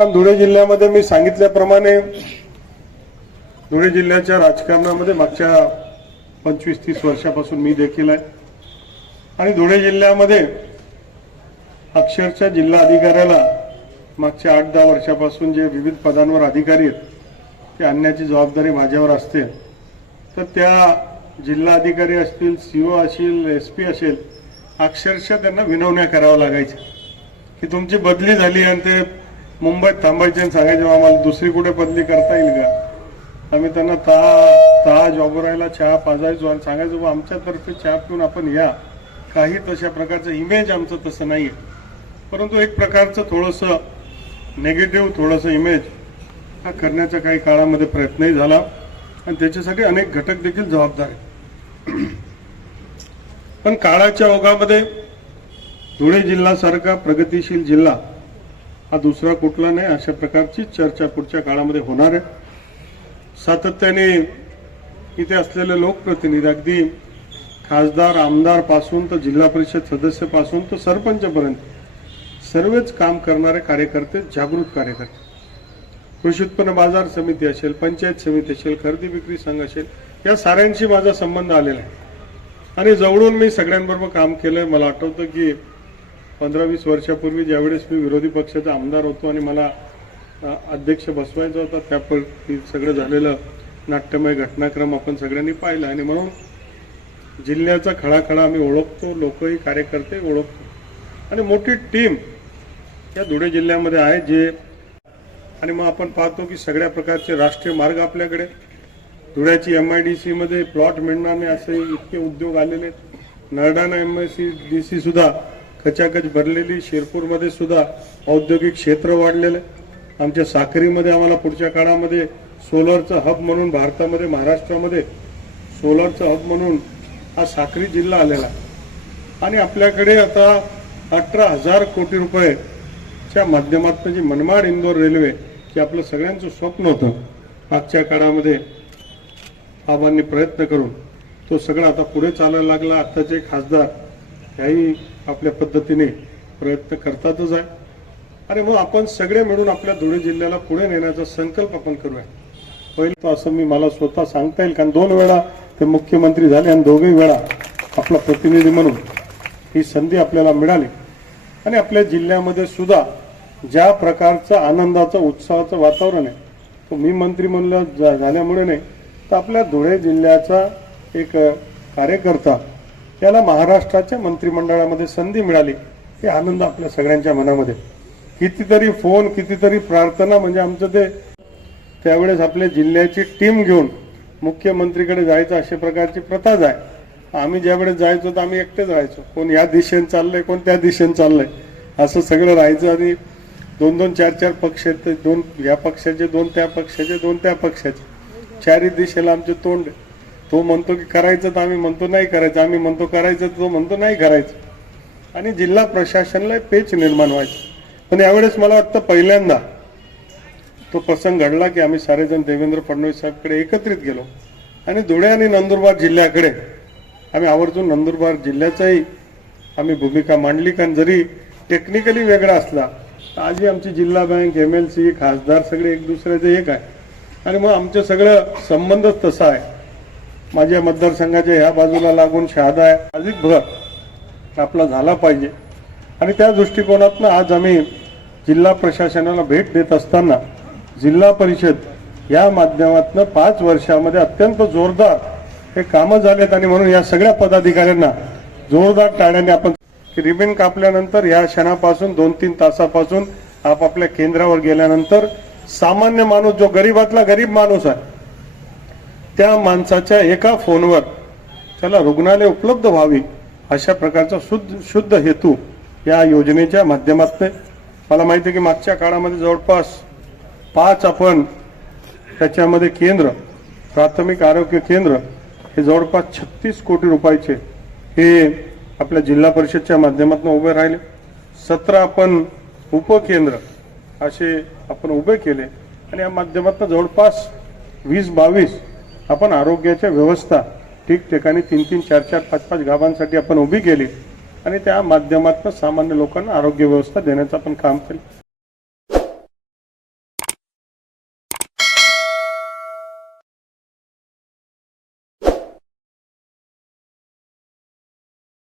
कारण धुळे जिल्ह्यामध्ये मी सांगितल्याप्रमाणे धुळे जिल्ह्याच्या राजकारणामध्ये मागच्या पंचवीस तीस वर्षापासून मी देखील आहे. आणि धुळे जिल्ह्यामध्ये अक्षरशः जिल्हा अधिकाऱ्याला मागच्या आठ दहा वर्षापासून जे विविध पदांवर अधिकारी आहेत ते आणण्याची जबाबदारी माझ्यावर असते. तर त्या जिल्हा अधिकारी असतील सी ओ असेल एस पी असेल अक्षरशः त्यांना विनवण्या कराव्या लागायच्या की तुमची बदली झाली आणि ते मुंबईत थांबायचे आणि सांगायचे आम्हाला दुसरी कुठे बदली करता येईल का? आम्ही त्यांना तहा तहा जॉब राहायला चहा पाजायचो आणि सांगायचो "बा, आमच्यातर्फे चहा पिऊन आपण या. काही तशा प्रकारचं इमेज आमचं तसं नाही आहे परंतु एक प्रकारचं थोडंसं नेगेटिव्ह थोडंसं इमेज हा करण्याचा काही काळामध्ये प्रयत्नही झाला. आणि त्याच्यासाठी अनेक घटक देखील जबाबदार आहेत. पण काळाच्या ओघामध्ये धुळे जिल्हासारखा प्रगतिशील जिल्हा हा दुसरा कुठला नाही अशा प्रकारची चर्चा पुढच्या काळामध्ये होणार आहे. सातत्याने इथे असलेले लोकप्रतिनिधी अगदी खासदार आमदारपासून तर जिल्हा परिषद सदस्यपासून तर सरपंचपर्यंत सर्वच काम करणारे कार्यकर्ते जागृत कार्यकर्ते. कृषी उत्पन्न बाजार समिती असेल पंचायत समिती असेल खरेदी विक्री संघ असेल या साऱ्यांशी माझा संबंध आलेला आहे. आणि जवळून मी सगळ्यांबरोबर काम केलं मला आठवतं की पंधरा वीस वर्षापूर्वी ज्यावेळेस मी विरोधी पक्षाचा आमदार होतो आणि मला अध्यक्ष बसवायचा होता त्यापैकी सगळं झालेलं नाट्यमय घटनाक्रम आपण सगळ्यांनी पाहिला. आणि म्हणून जिल्ह्याचा खळाखळा आम्ही ओळखतो लोकही कार्यकर्ते ओळखतो. आणि मोठी टीम या धुळे जिल्ह्यामध्ये आहे जे आणि मग आपण पाहतो की सगळ्या प्रकारचे राष्ट्रीय मार्ग आपल्याकडे. धुळ्याची एम आय डी सीमध्ये प्लॉट मिळणार नाही असे इतके उद्योग आलेले आहेत. Nardana M I C D C सुद्धा खचाखच भरलेली शिरपूरमध्ये सुद्धा औद्योगिक क्षेत्र वाढलेलं आहे. आमच्या साखरीमध्ये आम्हाला पुढच्या काळामध्ये सोलरचं हब म्हणून भारतामध्ये महाराष्ट्रामध्ये सोलरचं हब म्हणून हा साखरी जिल्हा आलेला आणि आपल्याकडे आता अठरा हजार कोटी रुपयेच्या माध्यमातून जी मनमाड इंदोर रेल्वे की आपलं सगळ्यांचं स्वप्न होतं मागच्या काळामध्ये बाबांनी प्रयत्न करून तो सगळा आता पुढे चालायला लागला. आत्ताचे खासदार ह्याही आपल्या पद्धतीने प्रयत्न करतातच आहे. आणि मग आपण सगळे मिळून आपल्या धुळे जिल्ह्याला पुढे नेण्याचा संकल्प आपण करूया. पहिलं तर असं मी मला स्वतः सांगता येईल कारण दोन वेळा ते मुख्यमंत्री झाले आणि दोघेही वेळा आपला प्रतिनिधी म्हणून ही संधी आपल्याला मिळाली. आणि आपल्या जिल्ह्यामध्ये सुद्धा ज्या प्रकारचं आनंदाचं उत्साहाचं वातावरण आहे तो मी मंत्री म्हणलं जा- झाल्यामुळे नाही तर आपल्या धुळे जिल्ह्याचा एक कार्यकर्ता त्याला महाराष्ट्राच्या मंत्रिमंडळामध्ये संधी मिळाली. हे आनंद आपल्या सगळ्यांच्या मनामध्ये. कितीतरी फोन कितीतरी प्रार्थना म्हणजे आमचं ते त्यावेळेस आपल्या जिल्ह्याची टीम घेऊन मुख्यमंत्रीकडे जायचं अशा प्रकारची प्रथाच आहे आम्ही ज्यावेळेस जायचो तर आम्ही एकटेच राहायचो. कोण या दिशेने चाललंय कोण त्या दिशेने चाललंय. असं सगळं राहायचं आणि दोन दोन चार चार पक्ष आहेत. दोन या पक्षाचे दोन त्या पक्षाचे दोन त्या पक्षाचे. चारही दिशेला आमचे तोंड आहे. तो म्हणतो की करायचं तर आम्ही म्हणतो नाही करायचं. आम्ही म्हणतो करायचं तर तो म्हणतो नाही करायचं. आणि जिल्हा प्रशासनाला पेच निर्माण व्हायचं. पण यावेळेस मला वाटतं पहिल्यांदा तो प्रसंग घडला की आम्ही सारेजण देवेंद्र फडणवीस साहेबकडे एकत्रित गेलो. आणि धुळे आणि नंदुरबार जिल्ह्याकडे आम्ही आवर्जून नंदुरबार जिल्ह्याचाही आम्ही भूमिका मांडली. कारण जरी टेक्निकली वेगळा असला तर आजही आमची जिल्हा बँक एम एल सी खासदार सगळे एक दुसऱ्याचे एक आहे. आणि मग आमचं सगळं संबंधच तसा आहे. माझ्या मतदारसंघाच्या ह्या बाजूला लागून शहादा आहे. अधिक भर आपला झाला पाहिजे. आणि त्या दृष्टिकोनातनं आज आम्ही जिल्हा प्रशासनाला भेट देत असताना जिल्हा परिषद या माध्यमातनं पाच वर्षामध्ये अत्यंत जोरदार हे कामं झालेत आणि म्हणून या सगळ्या पदाधिकाऱ्यांना जोरदार टाळ्याने आपण रिबीन कापल्यानंतर या क्षणापासून दोन तीन तासापासून आपापल्या केंद्रावर गेल्यानंतर सामान्य माणूस जो गरीबातला गरीब माणूस आहे त्या माणसाच्या एका फोनवर त्याला रुग्णालय उपलब्ध व्हावी अशा प्रकारचा शुद्ध शुद्ध हेतू या योजनेच्या माध्यमातून मला माहिती आहे की मागच्या काळामध्ये जवळपास पाच आपण त्याच्यामध्ये केंद्र प्राथमिक आरोग्य केंद्र हे जवळपास छत्तीस कोटी रुपयाचे हे आपल्या जिल्हा परिषदच्या माध्यमातून उभे राहिले. सतरा आपण उपकेंद्र असे आपण उभे केले. आणि या माध्यमातून जवळपास वीस बावीस आपण आरोग्याच्या व्यवस्था ठिकठिकाणी तीन तीन चार चार पाच पाच गावांसाठी आपण उभी केली आणि त्या माध्यमातून सामान्य लोकांना आरोग्य व्यवस्था देण्याचं आपण काम केलं.